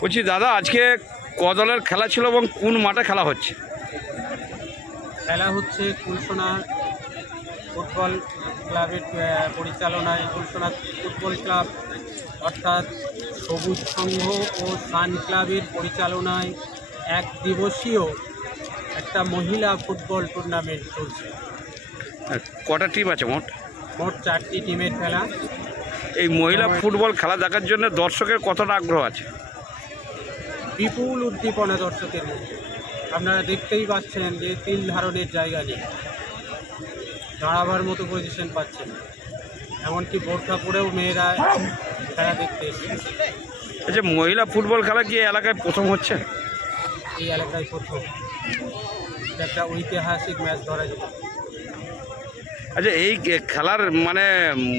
বলছি দাদা আজকে ক দলের খেলা ছিল এবং কোন মাঠে খেলা হচ্ছে? খেলা হচ্ছে কুলসোনা ফুটবল ক্লাবের পরিচালনায় কুলসোনা ফুটবল ক্লাব অর্থাৎ সবুজ সংঘ ও সান ক্লাবের পরিচালনায় এক দিবসীয় একটা মহিলা ফুটবল টুর্নামেন্ট চলছে। কটা টিম আছে মোট? মোট চারটি টিমের খেলা। এই মহিলা ফুটবল খেলা দেখার জন্য দর্শকের কতটা আগ্রহ আছে? বিপুল উদ্দীপনা দর্শকের মধ্যে। আপনারা দেখতেই পাচ্ছেন যে তিন ধারণের জায়গা নেই। দাঁড়াবার মতো পজিশন পাচ্ছেন এমনকি বোরখা পরেও মেয়েরা খেলা দেখতে এসেছে। আচ্ছা মহিলা ফুটবল খেলা কি এই এলাকায় প্রথম হচ্ছে? এই এলাকায় প্রথম। একটা ঐতিহাসিক ম্যাচ ধরা যেত আচ্ছা এই খেলার মানে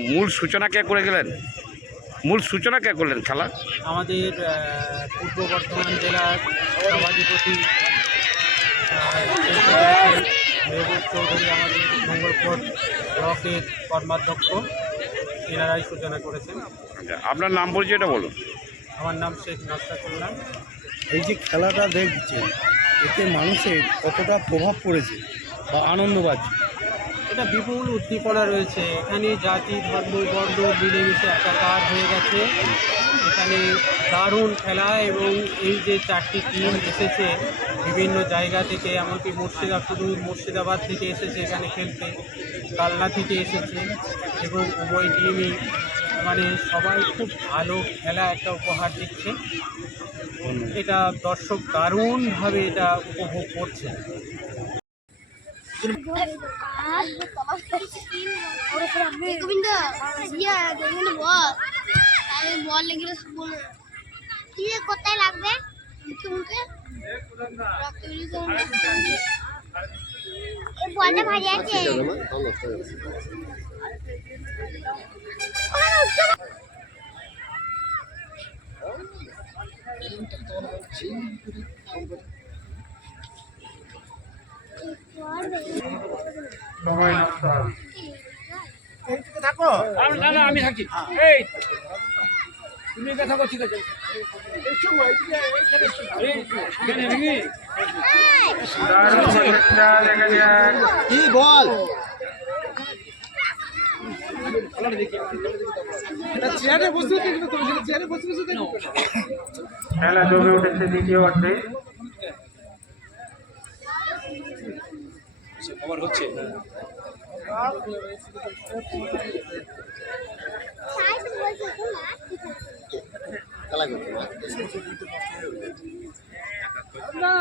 মূল সূচনা কে করে গেলেন? মূল সূচনা কে করলেন খেলা? আমাদের পূর্ব বর্ধমান জেলার সভাধিপতি মেহবুব চৌধুরী আমাদের মঙ্গলকোট ব্লকের কর্মাধ্যক্ষ এনারাই সূচনা করেছেন। আচ্ছা, আপনার নাম পরিচয়টা বলুন। আমার নাম শেখ নাস্তাকুল্লাহ এই যে খেলাটা দেখছেন এতে মানুষের কতটা প্রভাব পড়েছে বা আনন্দ পাচ্ছে এটা বিপুল উদ্দীপনা রয়েছে। এখানে জাতি, ধর্ম, বর্ণ, মিলেমিশে একাকার হয়ে গেছে। এখানে দারুণ খেলা এবং এই যে চারটি টিম এসেছে বিভিন্ন জায়গা থেকে, এমনকি মুর্শিদা সুদূর মুর্শিদাবাদ থেকে এসেছে, এখানে খেলতে। কালনা থেকে এসেছে এবং উভয় টিমই মানে সবাই খুব ভালো খেলা একটা উপহার দিচ্ছে। এটা দর্শক দারুণভাবে এটা উপভোগ করছে। গোবিন্দ বল লেগে কি কোথায় লাগবে মুখে মুখে রক্ত এই বলটা ভারী আছে কি বল চেয়ারে বসে দেখবে তুমি চেয়ারে বসে বসে দেখবে খেলা জমে উঠেছে দ্বিতীয় অর্ধে সাইড বলছে হচ্ছে। না